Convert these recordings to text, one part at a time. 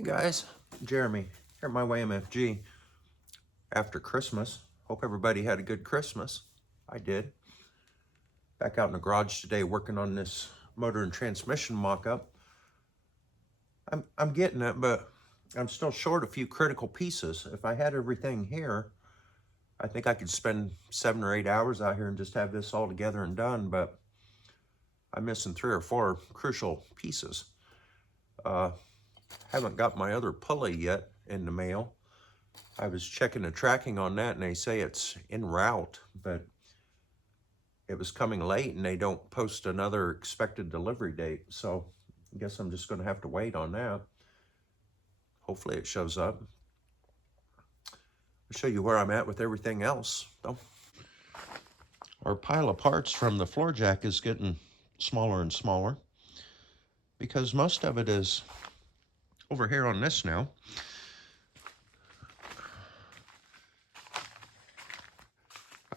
Hey guys, Jeremy here at My Way MFG after Christmas. Hope everybody had a good Christmas. I did. Back out in the garage today working on this motor and transmission mock-up. I'm getting it, but I'm still short a few critical pieces. If I had everything here, I think I could spend 7 or 8 hours out here and just have this all together and done, but I'm missing 3 or 4 crucial pieces. Haven't got my other pulley yet in the mail. I was checking the tracking on that and they say it's en route, but it was coming late and they don't post another expected delivery date. So I guess I'm just going to have to wait on that. Hopefully it shows up. I'll show you where I'm at with everything else, though. Our pile of parts from the floor jack is getting smaller and smaller because most of it is over here on this now.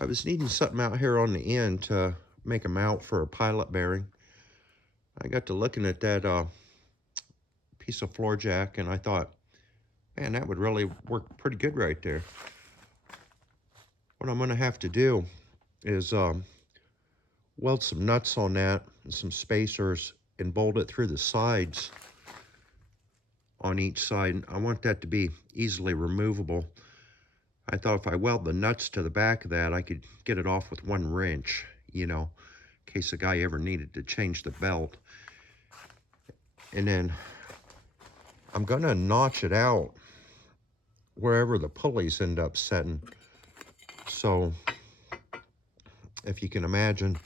I was needing something out here on the end to make a mount for a pilot bearing. I got to looking at that piece of floor jack and I thought, man, that would really work pretty good right there. What I'm gonna have to do is weld some nuts on that and some spacers and bolt it through the sides on each side. I want that to be easily removable. I thought if I weld the nuts to the back of that, I could get it off with 1 wrench, you know, in case the guy ever needed to change the belt. And then I'm gonna notch it out wherever the pulleys end up setting. So if you can imagine,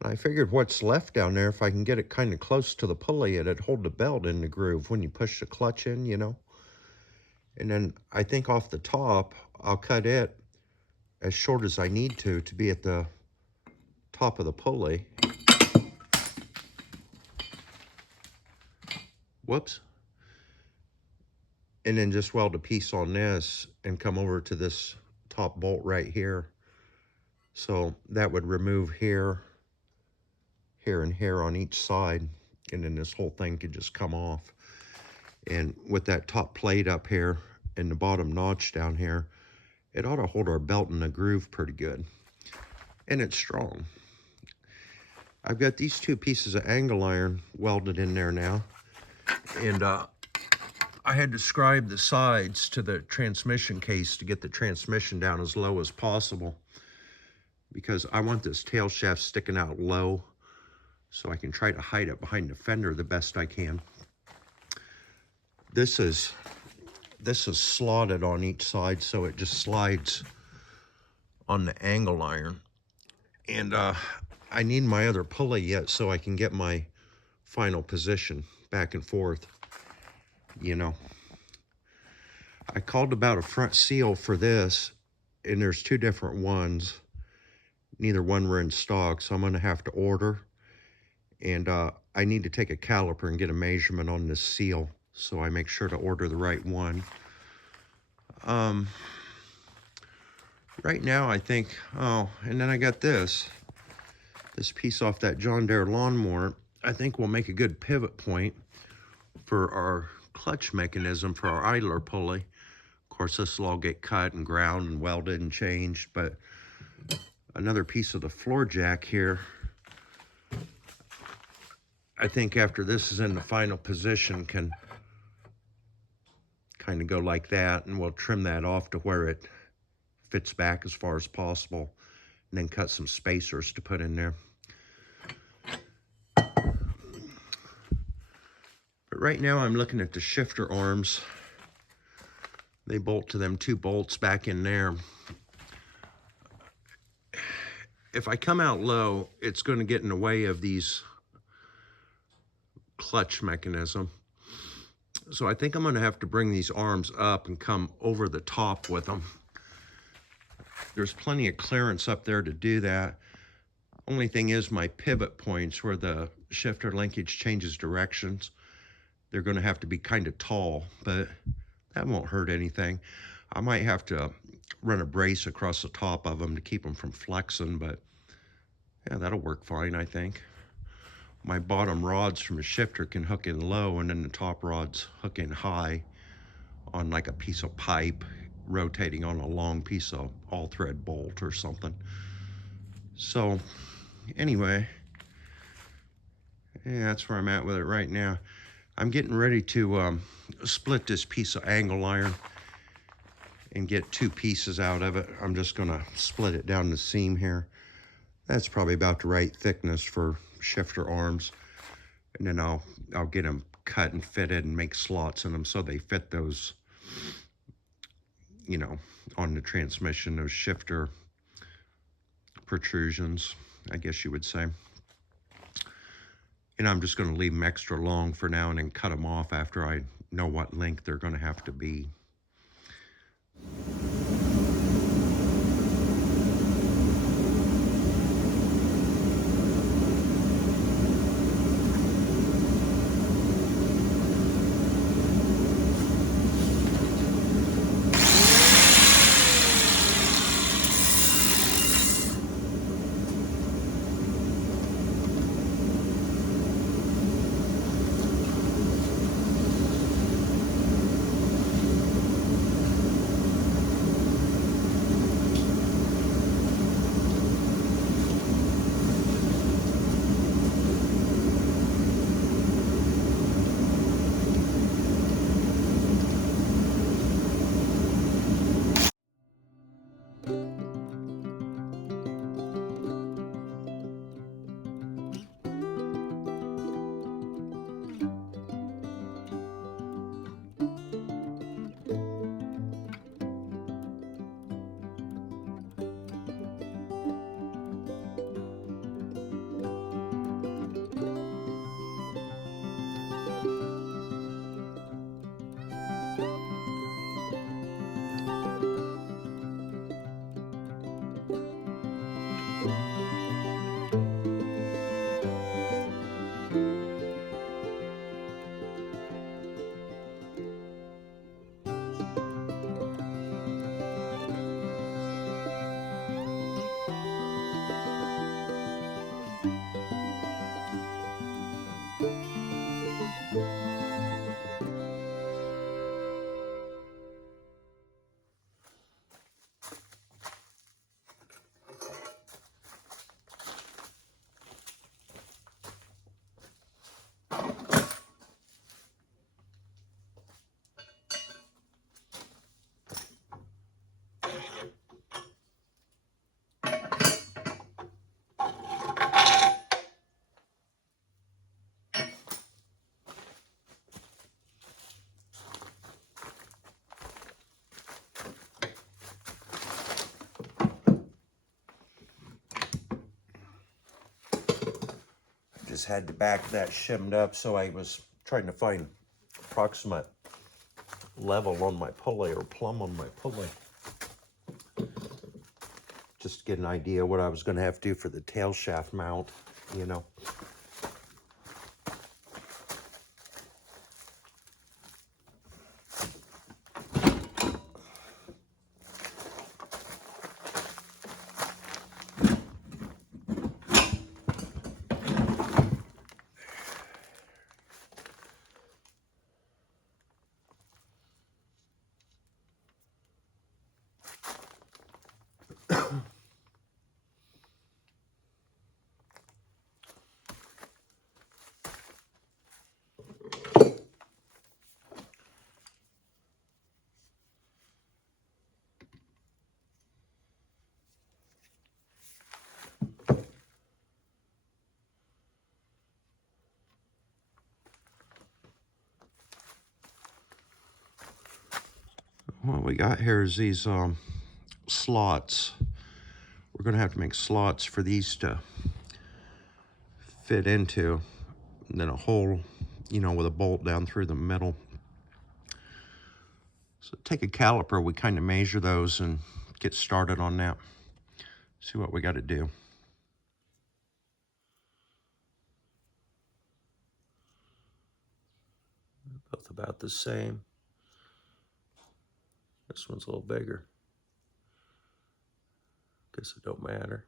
I figured what's left down there, if I can get it kind of close to the pulley, it'd hold the belt in the groove when you push the clutch in, you know. And then I think off the top, I'll cut it as short as I need to be at the top of the pulley. Whoops. And then just weld a piece on this and come over to this top bolt right here. So that would remove here, here, and here on each side. And then this whole thing could just come off. And with that top plate up here and the bottom notch down here, it ought to hold our belt in the groove pretty good. And it's strong. I've got these 2 pieces of angle iron welded in there now. And I had to scribe the sides to the transmission case to get the transmission down as low as possible, because I want this tail shaft sticking out low so I can try to hide it behind the fender the best I can. This is slotted on each side, so it just slides on the angle iron. And I need my other pulley yet so I can get my final position back and forth, you know. I called about a front seal for this, and there's 2 different ones. Neither one were in stock, so I'm gonna have to order. And I need to take a caliper and get a measurement on this seal so I make sure to order the right one. Right now I think, oh, and then I got this piece off that John Deere lawnmower. I think will make a good pivot point for our clutch mechanism for our idler pulley. Of course, this will all get cut and ground and welded and changed, but another piece of the floor jack here, I think after this is in the final position, can kind of go like that, and we'll trim that off to where it fits back as far as possible, and then cut some spacers to put in there. But right now I'm looking at the shifter arms. They bolt to them 2 bolts back in there. If I come out low, it's going to get in the way of these clutch mechanism. So I think I'm going to have to bring these arms up and come over the top with them. There's plenty of clearance up there to do that. Only thing is my pivot points where the shifter linkage changes directions, they're going to have to be kind of tall, but that won't hurt anything. I might have to run a brace across the top of them to keep them from flexing, but yeah, that'll work fine, I think. my bottom rods from a shifter can hook in low, and then the top rods hook in high on like a piece of pipe rotating on a long piece of all thread bolt or something. So anyway, yeah, that's where I'm at with it right now. I'm getting ready to split this piece of angle iron and get 2 pieces out of it. I'm just gonna split it down the seam here. That's probably about the right thickness for shifter arms. And then I'll get them cut and fitted and make slots in them so they fit those, you know, on the transmission, those shifter protrusions, I guess you would say. And I'm just going to leave them extra long for now and then cut them off after I know what length they're going to have to be. Just had the back of that shimmed up, so I was trying to find approximate level on my pulley or plumb on my pulley. Just to get an idea what I was going to have to do for the tail shaft mount, you know. What we got here is these slots. We're going to have to make slots for these to fit into, and then a hole, you know, with a bolt down through the middle. So take a caliper, we kind of measure those and get started on that. See what we got to do. Both about the same. This one's a little bigger. Guess it don't matter.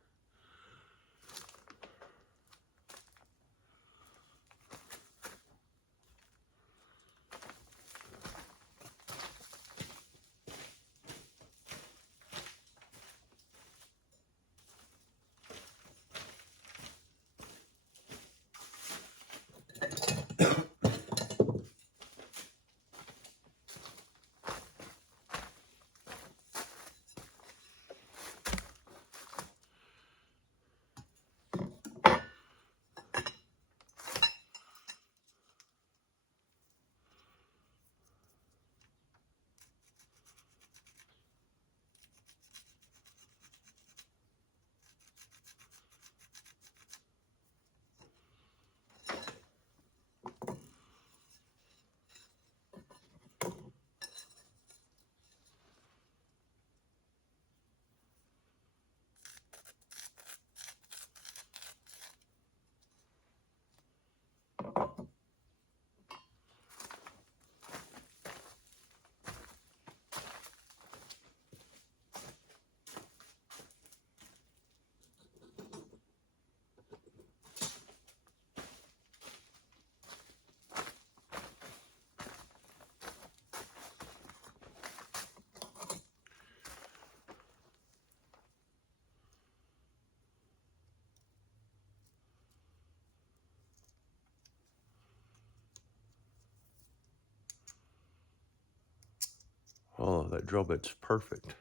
Oh, that drill bit's perfect.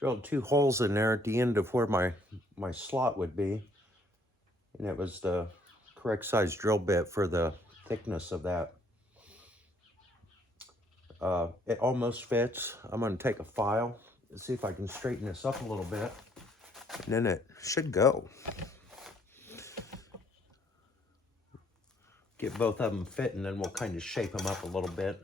Drilled 2 holes in there at the end of where my slot would be, and it was the correct size drill bit for the thickness of that. It almost fits. I'm going to take a file and see if I can straighten this up a little bit, and then it should go. Get both of them fit, and then we'll kind of shape them up a little bit.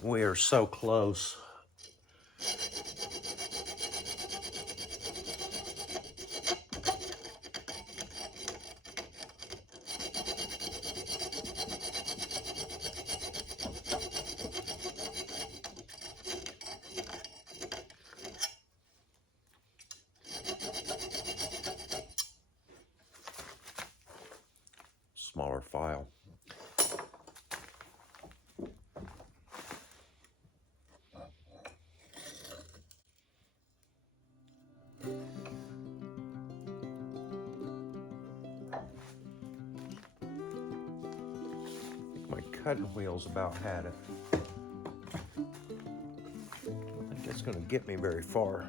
We are so close. Smaller file. My cutting wheels about had it. I don't think it's going to get me very far.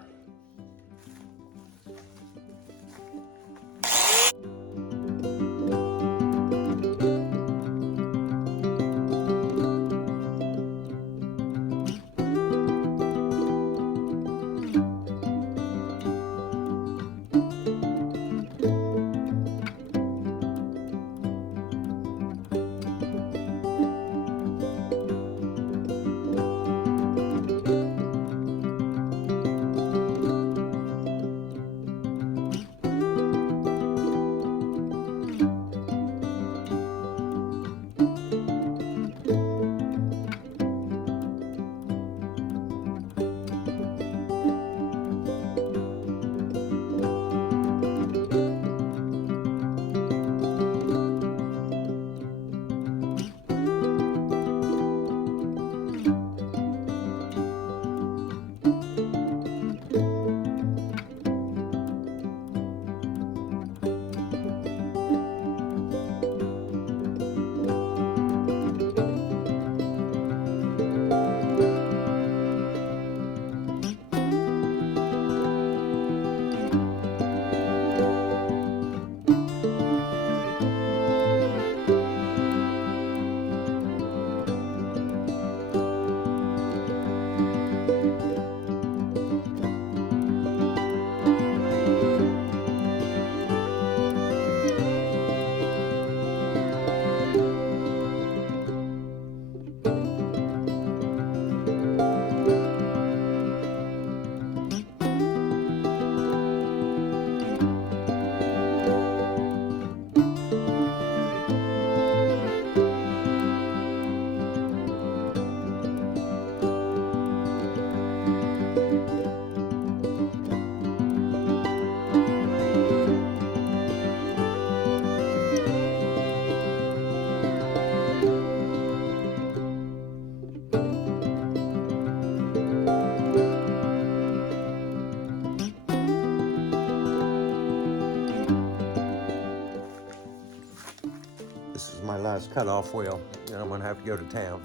cutoff wheel. I'm gonna have to go to town.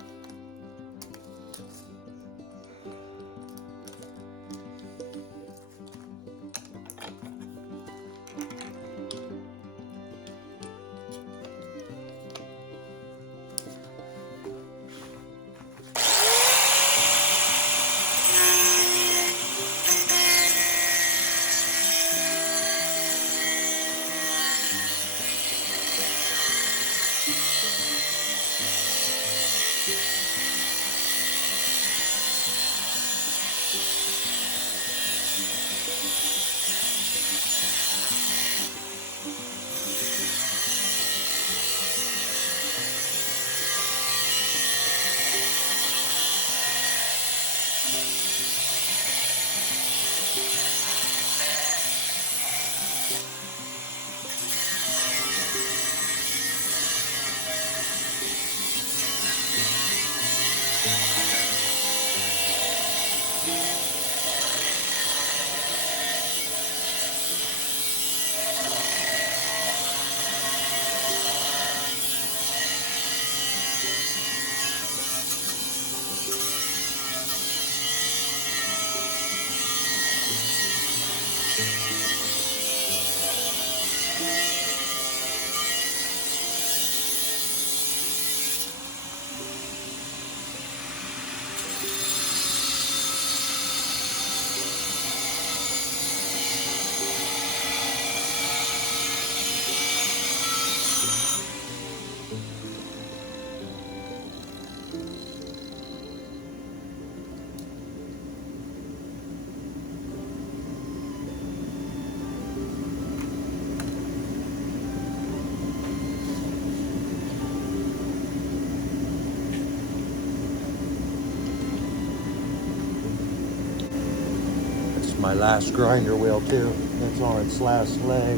My last grinder wheel too. That's on its last leg.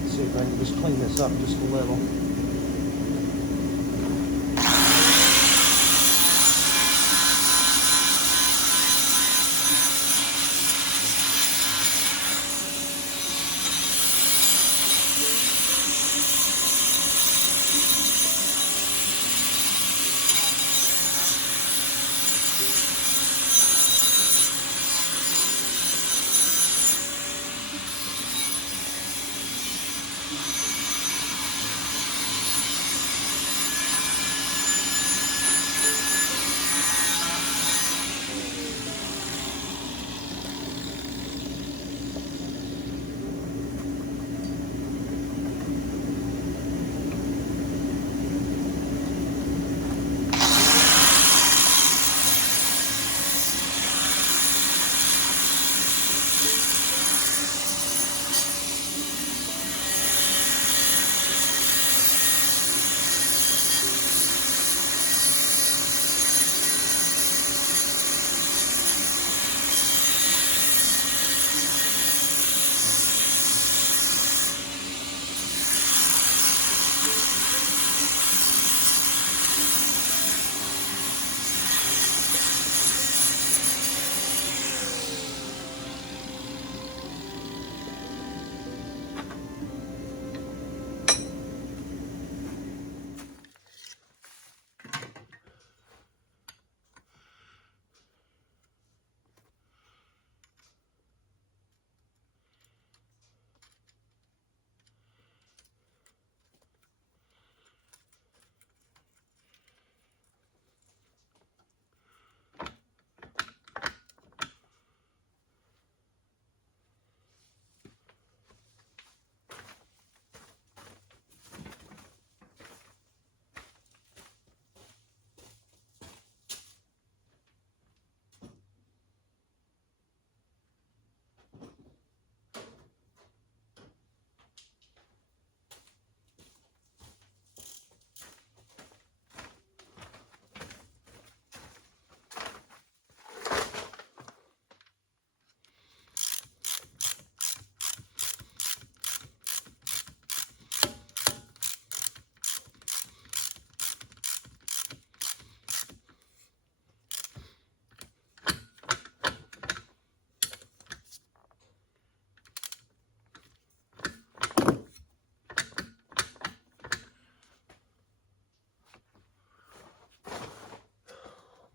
Let's see if I can just clean this up just a little.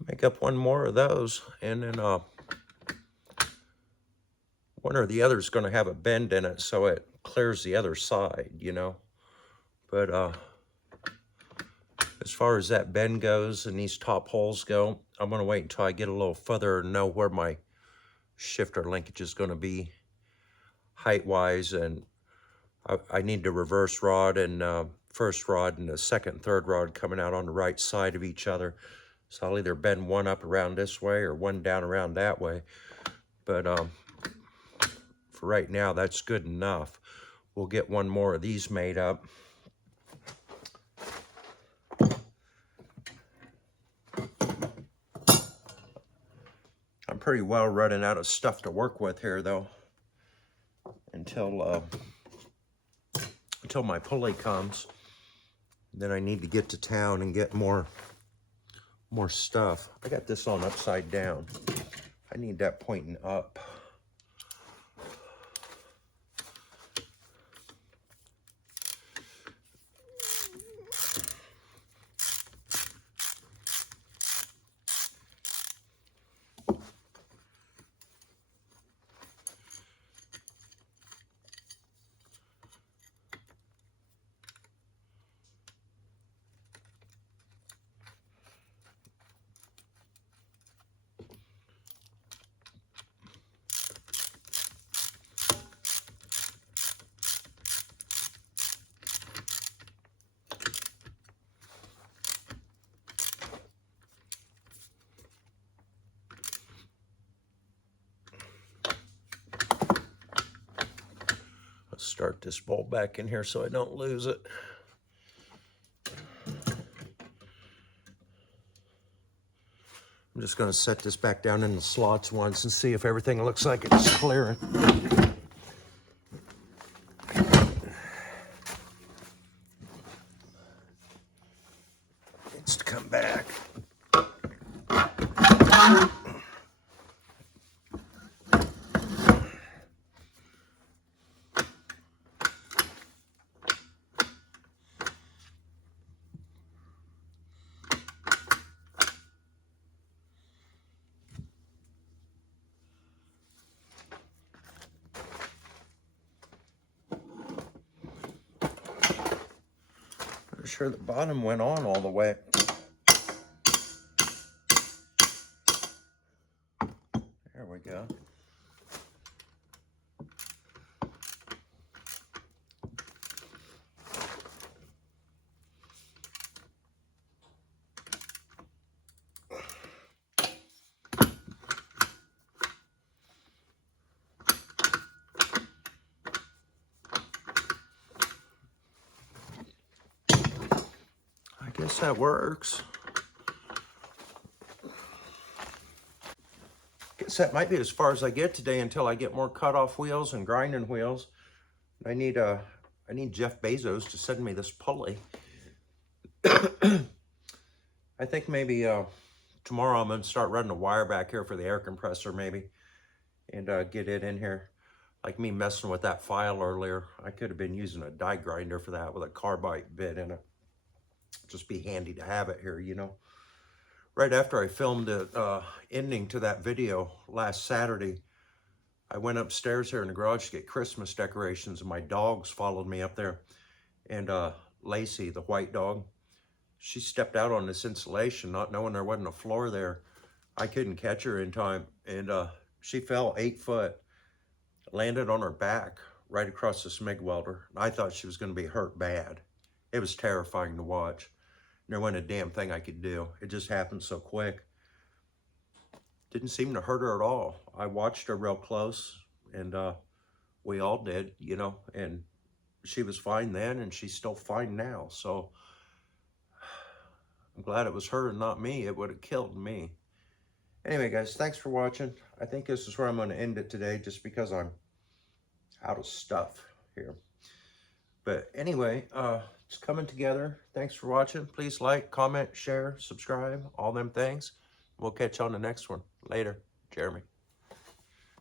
make up one more of those, and then one or the other is going to have a bend in it so it clears the other side, you know. But as far as that bend goes and these top holes go, I'm going to wait until I get a little further and know where my shifter linkage is going to be height-wise, and I need the reverse rod and first rod and the second and third rod coming out on the right side of each other. So I'll either bend one up around this way or one down around that way. But for right now, that's good enough. We'll get one more of these made up. I'm pretty well running out of stuff to work with here, though, until my pulley comes. Then I need to get to town and get more stuff. I got this on upside down. I need that pointing up. Start this bolt back in here so I don't lose it. I'm just going to set this back down in the slots once and see if everything looks like it's clearing. It's to come back. I'm sure the bottom went on all the way. There we go. I guess that works. Guess that might be as far as I get today until I get more cutoff wheels and grinding wheels. I need Jeff Bezos to send me this pulley. I think maybe tomorrow I'm going to start running a wire back here for the air compressor maybe, and get it in here. Like me messing with that file earlier, I could have been using a die grinder for that with a carbide bit in it. Just be handy to have it here, you know. Right after I filmed the ending to that video last Saturday, I went upstairs here in the garage to get Christmas decorations, and my dogs followed me up there. And Lacey, the white dog, she stepped out on this insulation, not knowing there wasn't a floor there. I couldn't catch her in time, and she fell 8 foot, landed on her back right across this MIG welder. I thought she was going to be hurt bad. It was terrifying to watch. There wasn't a damn thing I could do. It just happened so quick. Didn't seem to hurt her at all. I watched her real close, and we all did, you know, and she was fine then, and she's still fine now. So I'm glad it was her and not me. It would have killed me. Anyway, guys, thanks for watching. I think this is where I'm going to end it today, just because I'm out of stuff here. But anyway, it's coming together. Thanks for watching. Please like, comment, share, subscribe, all them things. We'll catch you on the next one. Later. Jeremy.